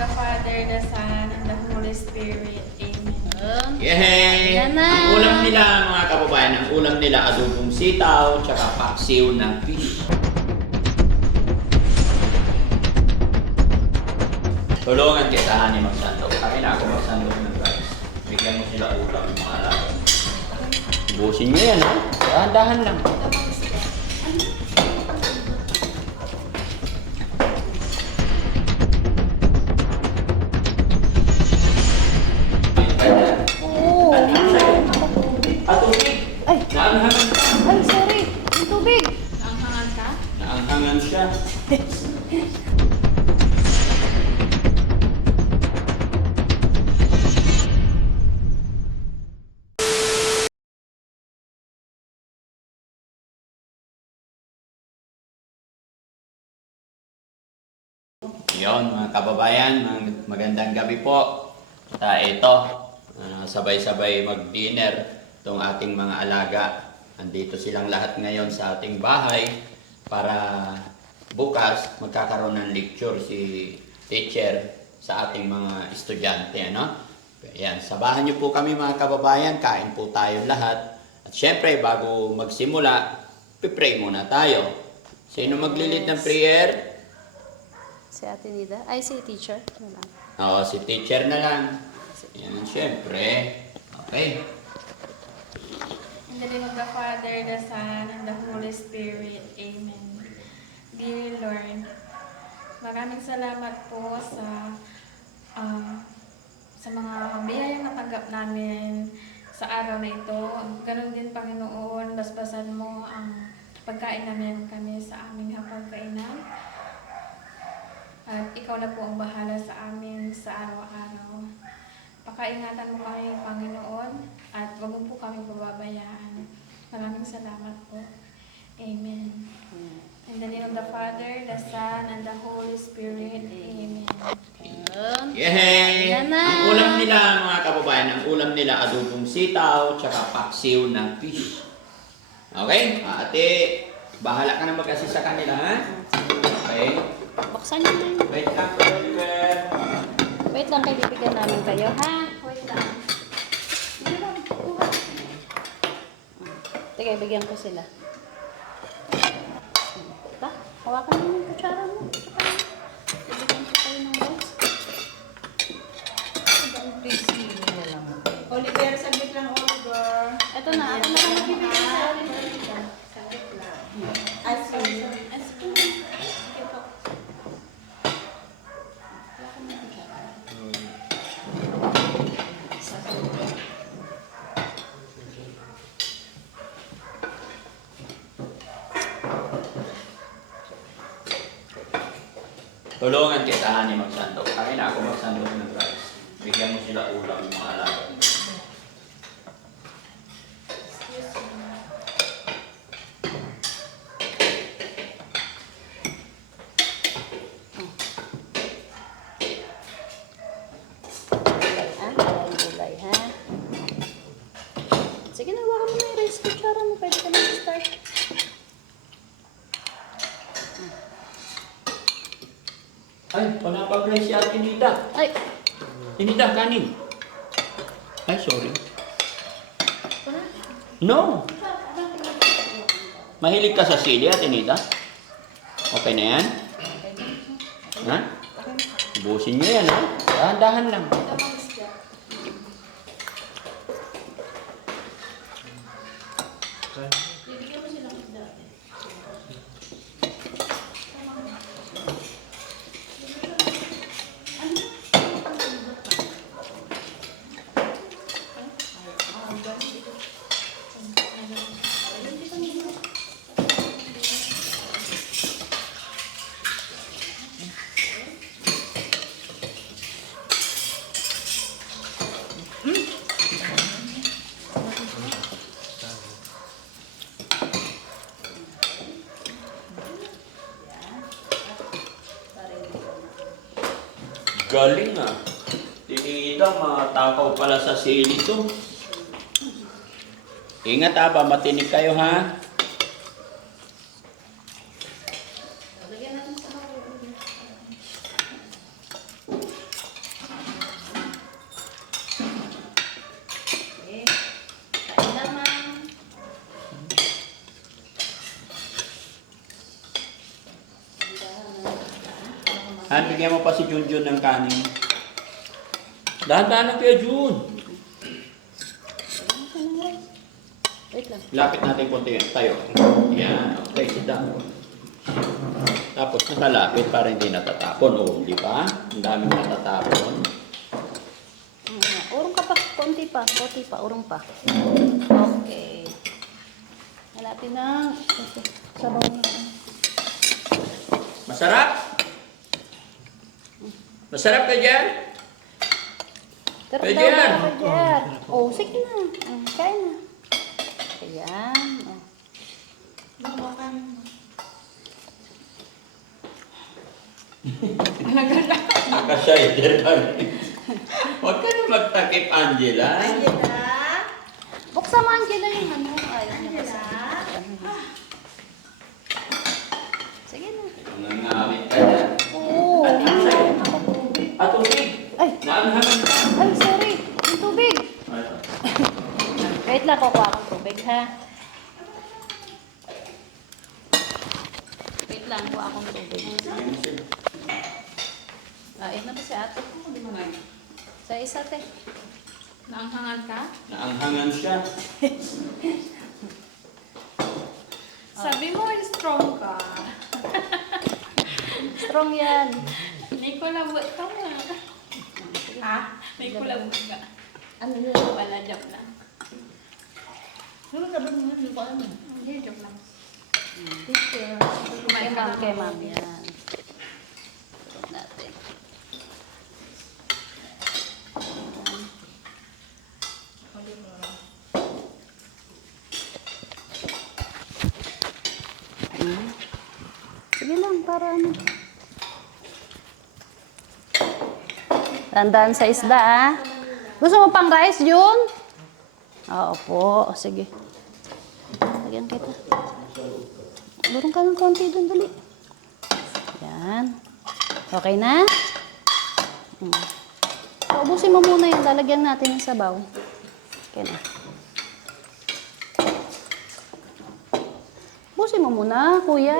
the Father, the Son, and the Holy Spirit. Amen. Yehey! Yan na. Ang ulam nila, mga kababayan, ang ulam nila adobong sitaw, tsaka paksiw na fish. Tulungan kita ni magsandok. Akin ako magsandok ng rice. Bigyan mo sila ulam ng mga alaga. Ubusin nyo yan, ha? Dahan-dahan lang. Oo. At tubig! Ay. Naanghangan ka! Ay, sorry. Yung tubig. Naanghangan ka? Naanghangan siya. Yon mga kababayan, magandang gabi po. Ito, sabay-sabay mag-dinner itong ating mga alaga. Andito silang lahat ngayon sa ating bahay para bukas magkakaroon ng lecture si teacher sa ating mga estudyante. Ano? Ayan, sabahan niyo po kami mga kababayan, kain po tayo lahat. At syempre, bago magsimula, pipray muna tayo. Sino maglilid ng prayer? Si Ate Nida. Ay, si teacher. Ano lang. Oo, si teacher na lang. Yan, syempre. Okay. In the name of the Father, the Son, and the Holy Spirit. Amen. Dear Lord, maraming salamat po sa mga biyayang natanggap namin sa araw na ito. Ganon din, Panginoon, basbasan mo ang pagkain namin kami sa aming hapagkainan. At ikaw na po ang bahala sa amin sa araw-araw. Pakaingatan mo kami, Panginoon, at wag mo po kami pababayaan. Maraming salamat po. Amen. In the name of the Father, the Son, and the Holy Spirit. Amen. Yehey! Yan na. Ang ulam nila, mga kababayan, ang ulam nila adobong sitaw, tsaka paksiw na fish. Okay? Ate, bahala ka na mag-assist sa kanila, ha? Okay? Buksan niyo na yun. Wait lang, Oliver. Wait lang, kayo bibigyan namin kayo, ha? Wait lang. Teka, ibigyan ko sila. Ta, hawakan mo yung kutsara mo. Tsaka, ibigyan ko kayo ng rice. Oliver, saglit lang, Oliver. Ito na, ako na lang magbibigyan sa Oliver. Saglit lang. Sorry. Sige po. Wala ka ng kutsara. Tulungan kita ni magsandok. Akin ako magsandok ng rice. Bigyan mo sila ulam ng mga alaga. Gulay, ha? Sige na, hawakan mo na yung rice kutsara mo. Pwede ka na start. Ay, panapag-rice si Ate Nida. Ay! Nida, kanin. Ay, sorry. No. Mahilig ka sa sili, Ate Nida? Okay na yan? Ha? Ubusin nyo yan, ha? Dahan-dahan lang. Galing ah. Tinida, matakaw pala sa sili to. Ingat ha, matinig kayo ha. Yan, bigyan mo pa si Junjun ng kanin. Dahan-dahan na Kuya Jun. Wait lang. Lapit natin konti tayo. Yan, okay, sit down. Tapos nakalapit para hindi natatapon. O, di ba? Ang daming natatapon. Urong ka pa. Konti pa. Urong pa. Okay. Malapit na. Okay. Sabaw na. Masarap? Masarap ka dyan? Pero Pwede daw yan. ka dyan. Oh, sige na. Kain na. Ayan. Oh. Bawakan mo. Nakashider ka rin. Huwag ka na magtakip, Angela. Buksan mo, Angela, yung ano. Ayaw niya kasi. Sige na. Nangamit ka na. Oo. At tubig. Ay. Naanhagan ka. Ay, sorry. Yung tubig. Wait lang, kukuha akong tubig, ha? Wait lang, kuha akong tubig. Kain na ba si ate? Sa isa, te. Naanghangan ka? Naanghangan siya. Sabi mo, strong ka. Strong yan. May kulabot ka na. Ha? May kulabot ka. Ano yun? Wala, joke lang. Ano ka ba naman? Hindi ko alam. Hindi, joke lang. Teacher. Kumain ka Kay na. ma'am yan. Tulog natin. Sige lang, para ano. Tandaan sa isda, ah. Gusto mo pang rice, Jun? Oo po. Sige. Lagyan kita. Lurong ka ng konti doon, dali. Yan. Okay na? Paubusin mo muna yan. Lalagyan natin ng sabaw. Okay na. Busin mo muna, kuya.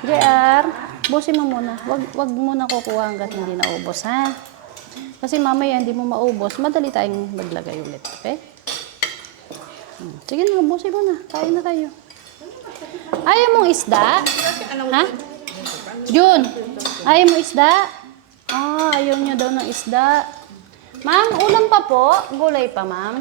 JR, busin mo muna. Wag muna kukuha hanggat hindi naubos, ha? Kasi mamaya hindi mo maubos, madali tayong maglagay ulit, okay? Sige na, busin mo na. Kain na kayo. Ayaw mong isda? Ha? Jun, ayaw mo isda? Ah, ayaw niya daw ng isda. Ma'am, ulam pa po? Gulay pa, ma'am?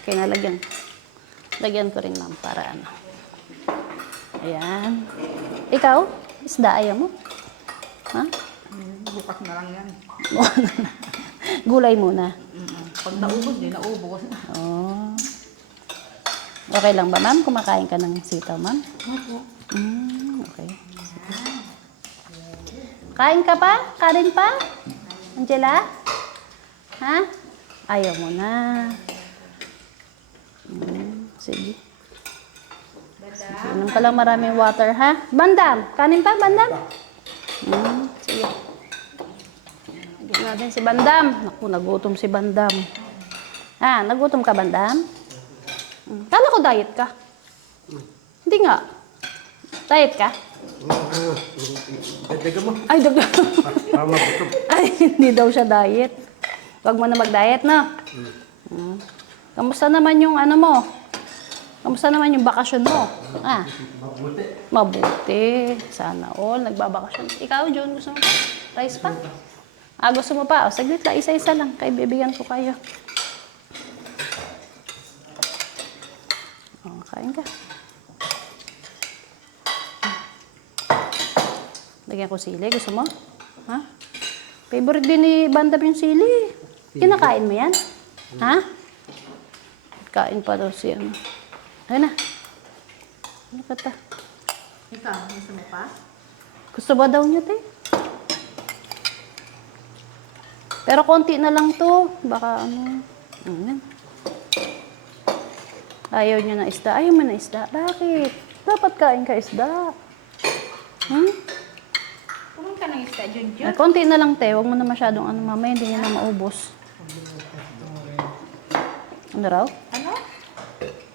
Okay, nalagyan. Lagyan ko rin, ma'am, para ano. Ayan. Ikaw, isda ayaw mo? Ha? Bukas na lang yan. Gulay muna. Pag naubos, di naubos. Oh. Okay lang ba, ma'am? Kumakain ka ng sitaw, ma'am? Okay. Kain ka pa? Karin pa? Angela? Ha? Ayaw mo na. Sige. Inom ka lang maraming water, ha? Bandam! Kanin pa, Bandam? Sige. Lagyan natin si Bandam. Naku, nagutom si Bandam. Ah, nagutom ka, Bandam? Kala ko diet ka. Hindi nga. Diet ka? Dagdagan mo. Ay, dagdag. Tama po. Ay, hindi daw siya diet. Huwag mo na mag-diet, no? Kamusta naman yung ano mo? Kamusta naman yung bakasyon mo? Ah, Mabuti. mabuti. Sana all. Nagbabakasyon. Ikaw, John, gusto mo pa? Rice pa? Ah, gusto mo pa? O, saglit lang. Isa-isa lang. Kaya bibigyan ko kayo. O, kain ka. Lagyan ko sili. Gusto mo? Ha? Favorite din ni Bandam yung sili. Kinakain mo yan? Ha? Kain pa daw siya. Ayun na. Ano ka ta? Ikaw, gusto mo pa? Gusto ba daw niya, te? Pero konti na lang to. Baka ano. Ayan. Ayaw niya na isda. Ayaw mo na isda. Bakit? Dapat kain ka isda. Pumunta ka ng isda, Junjun. Ay, konti na lang, te. Huwag mo na masyadong ano. Mamaya hindi niya na maubos. Ano raw? Ano?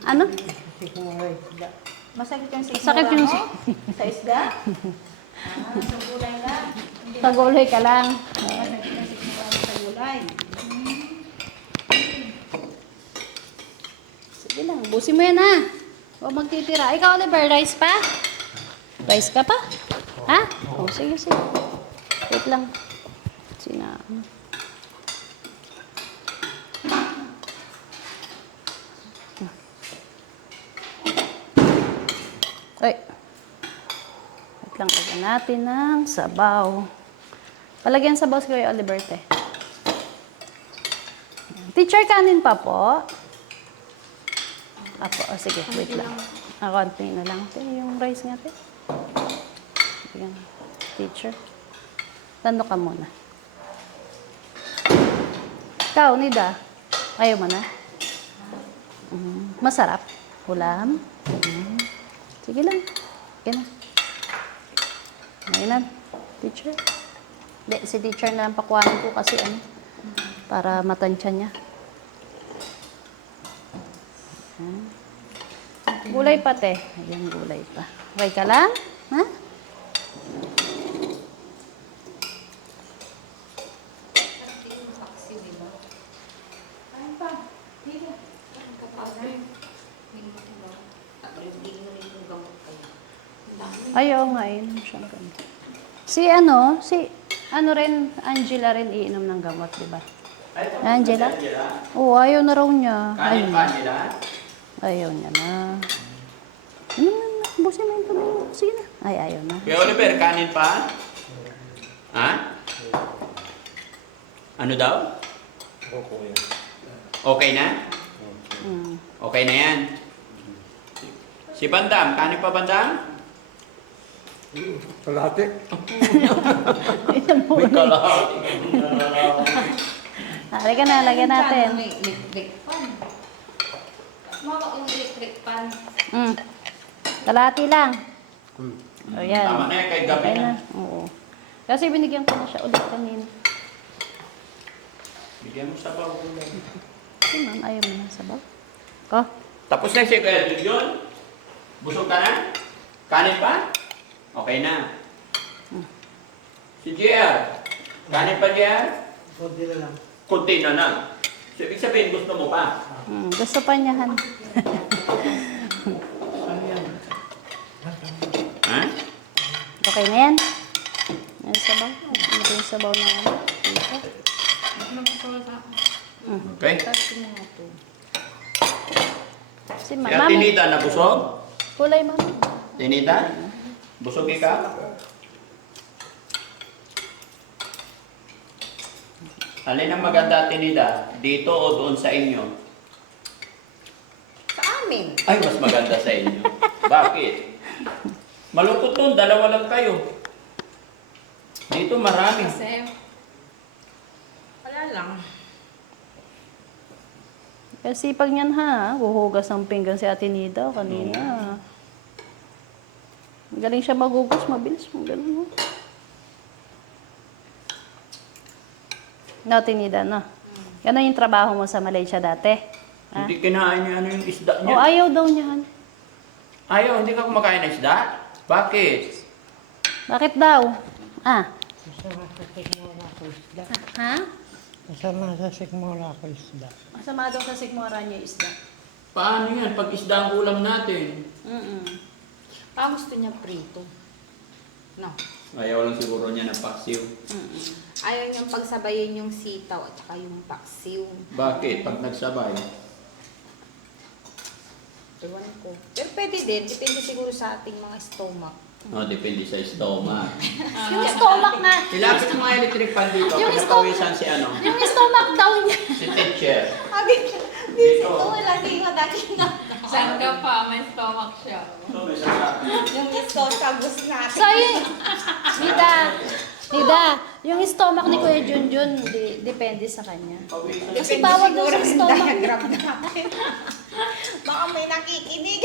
Ano? Kasi kung may isda. Masakit yung sikmura Masakit yung mo? Sa isda? Sa gulay lang. Pag-ulay ka lang. Masakit yung sikmura mo sa gulay. Sige lang, ubusin mo yan ha. Huwag magtitira. Ikaw, Oliver, rice pa? Rice ka pa? Ha? Oh, sige, sige. Wait lang. Sina... Ay. Wait lang, lagyan natin ng sabaw. Palagyan sabaw si Kuya Oliver, te. Teacher, kanin pa po? Apo, oh, sige, wait lang. Konti na lang. Te, yung rice nga, te. Ayan. Teacher. Tando ka muna. Ikaw, Nida. Ayaw mo na? Masarap. Ulam. Sige lang. Yan na. Ngayon na. Teacher. Hindi, si teacher na lang pakuhanin ko kasi ano, para matansya niya. Gulay pa, te. Ayan, gulay pa. Okay ka lang? Ha? Ayaw nga, inom siyang gamot. Si ano rin, Angela rin iinom ng gamot, di ba? Angela? Oo, ayaw na raw niya. Kanin pa nila? Ayaw niya na. Busin mo yung kamay mo. Sige na. Ay, ayaw na. Kuya Oliver, kanin pa? Ha? Ano daw? Okay na? Okay na yan. Si Bandam, kanin pa Bandam? Kalahati. May kalahati. Halika na, lagyan natin. May electric pan. Mawak yung electric pan. Kalahati lang. O yan. Tama na yan, kay gabi Okay na. na. Oo. Kasi binigyan ko na siya ulit kanina. Bigyan mo sabaw. Si ma'am, ayaw mo na sabaw. Ko? Tapos na si Kuya Gideon? Busog ka na? Kanin pa? Okay na. Si JR? Kanin pa JR? Kunti na lang. Kunti na na. So, ibig sabihin, gusto mo pa? Gusto pa niya, Han. Ha? Okay na yan? Yan sabaw. Ano ba yung sabaw na ano? Dito. Okay. Si Si mama. Ate Nita, nabusog? Kulay, mama. Tinita? Busog ka? Alin ang maganda, Tinida? Dito o doon sa inyo? Sa amin. Ay, mas maganda sa inyo. Bakit? Malungkot doon, dalawa lang kayo. Dito marami. Kasi, Wala lang. Kasi pag niyan ha, huhugas ng pinggan si Ate Nida kanina. Galing siya magugas, mabilis mo ganun. No? No, Tinida, no? Yan yung trabaho mo sa Malaysia dati. Ha? Hindi kinain niya ano yung isda O, niya. ayaw daw niya, Han. Ayaw, hindi ka kumakain ng isda? Bakit? Bakit daw? Ah? Masama sa sikmura ko isda. Ha? Masama sa sikmura ko isda. Masama daw sa sikmura niya yung isda. Paano yan? Pag isda ang ulam natin. Gusto niya prito. No. Ayaw lang siguro niya ng paksiw. Ayaw niyang pagsabayin yung sitaw at saka yung paksiw. Bakit? Pag nagsabay. Ewan ko. Pero pwede din. Depende siguro sa ating mga stomach. No, depende sa stomach. Yung stomach na. Ilapit ng mga electric fan dito. Yung Pagkapawisan si ano? Yung stomach daw niya. Si teacher. Dito. Oo, lagi madali na. saan ka pa? May stomach siya. So, may sasabi. Yung isko, sabos natin. So, Nida, yung stomach ni Kuya Junjun, depende sa kanya. Kasi Depende bawal daw siguro sa ang stomach. diagram natin. Baka may nakikinig.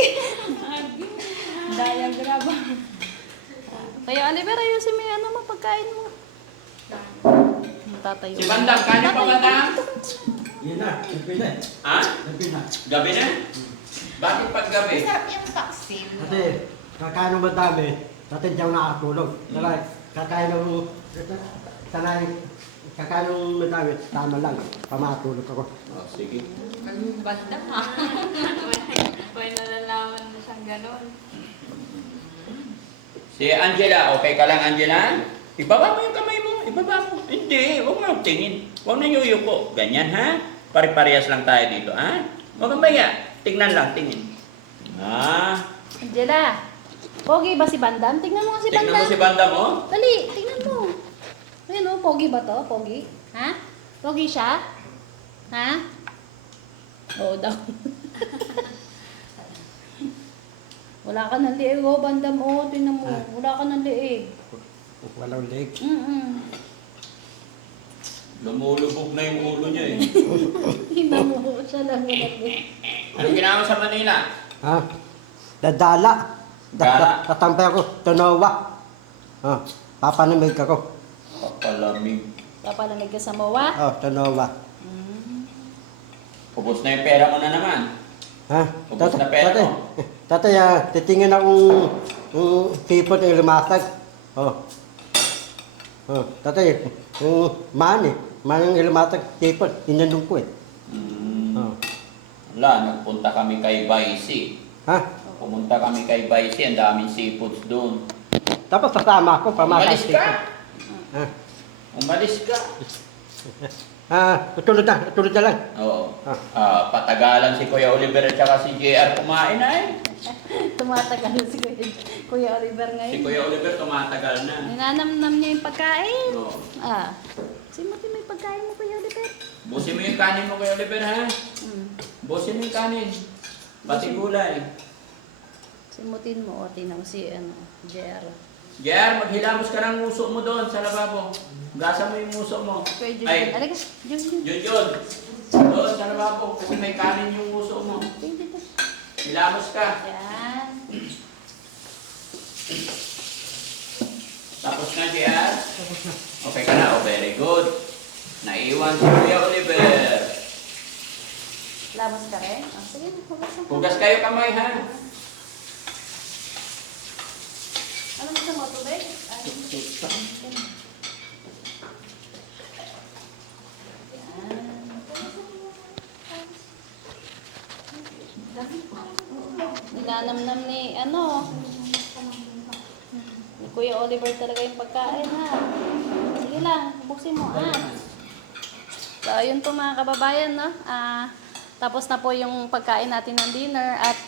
Diagram. Kaya Oliver, ayusin mo yung ano mo, pagkain mo. Tatayo. Si Bandang, kanya pa Bandang? Yun na, gabi na. Ha? Gabi na. Gabi na? Bakit paggabi? Masarap yung paksiw. Kasi kakain ng madami, dati hindi ako nakatulog. Kakain ng madami, tama lang, pamatulog ako. Oh, sige. Banda ha. May nalalaman mo siyang ganon. Si Angela, okay ka lang Angela? Ibaba mo yung kamay mo, ibaba mo. Hindi, huwag mo tingin. Huwag na yuyuko. Ganyan ha? Pare-parehas lang tayo dito ha? Huwag kang maya. Tingnan lang, tingin. Angela, pogi ba si Bandam? Tingnan mo nga si Tingnan Bandam. mo si banda mo. Dali, tingnan mo. Ayun o, pogi ba to? Pogi? Ha? Pogi siya? Ha? Oo daw. Wala ka ng liig o, Bandam o. Tingnan mo, wala ka ng liig. Walang leg. Lumulubog na yung ulo niya eh. Tingnan mo, siya lang wala liig. Anong ginawa mo sa Manila? Ha? Dadala. Dala? Tatampay ako, tunawa. Papanamig ako. Papalamig. Papalamig ka sa MOA? Tunawa. Ubus na yung pera mo na naman. Ha? Ubus na pera mo. Tatay, titingin akong sipot yung lumasag. Tatay, mani yung lumasag, sipot, inanong ko eh. Wala, nagpunta kami kay Baisi. Ha? Pumunta kami kay Baisi, ang daming seafoods doon. Tapos kasama ako, pamasag Umalis sipot. ka? Umalis ka? Tutulog na lang. Oo. Patagalan si Kuya Oliver at saka si JR kumain ay. Tumatagal si Kuya Oliver Si ngayon. Kuya Oliver tumatagal na. Ninanamnam niya yung pagkain. Oo. Si Mati may pagkain mo, Kuya Oliver. Busin mo yung kanin mo Kuya Oliver ha. Busin mo yung kanin. Pati gulay. Simutin mo, o tinang si JR. JR, maghilamos ka ng muso mo doon sa lababo. Gasa mo yung muso mo. Kuya Junjun, Ay, alika, Junjun. Junjun. Doon sa lababo kasi may kanin yung muso mo. Hilamos ka. Yan. Tapos na, JR? Okay ka na? Oh, very good. Naiwan si Kuya Oliver. Labas ka rin? Sige, hugas mo. Hugas kayo kamay, ha? Ano gusto mo, tubig? Nilanamnam ni ni Kuya Oliver talaga yung pagkain ha. Sige lang, buksin mo ha. So, ayun po mga kababayan, no? Tapos na po yung pagkain natin ng dinner at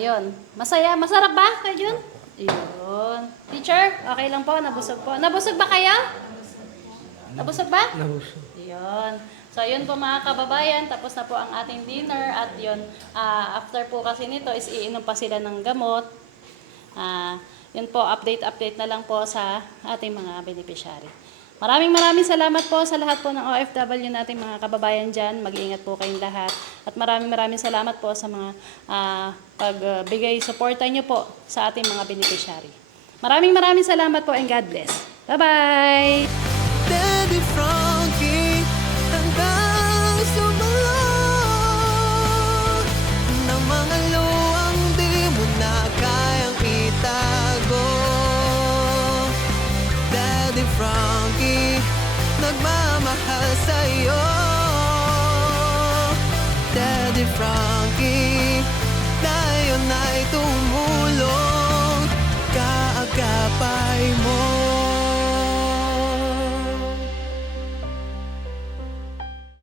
yun. Masarap ba kayo Jun? Yun. Teacher, okay lang po, nabusog po. Nabusog ba kayo? Nabusog ba? Nabusog. Yun. So, yun po mga kababayan, tapos na po ang ating dinner at yun, after po kasi nito is iinom pa sila ng gamot. Yun po, update na lang po sa ating mga beneficiary. Maraming salamat po sa lahat po ng OFW nating mga kababayan dyan. Mag-iingat po kayong lahat. At maraming salamat po sa mga pagbigay suporta nyo po sa ating mga beneficiary. Maraming salamat po and God bless. Bye-bye! Baby, from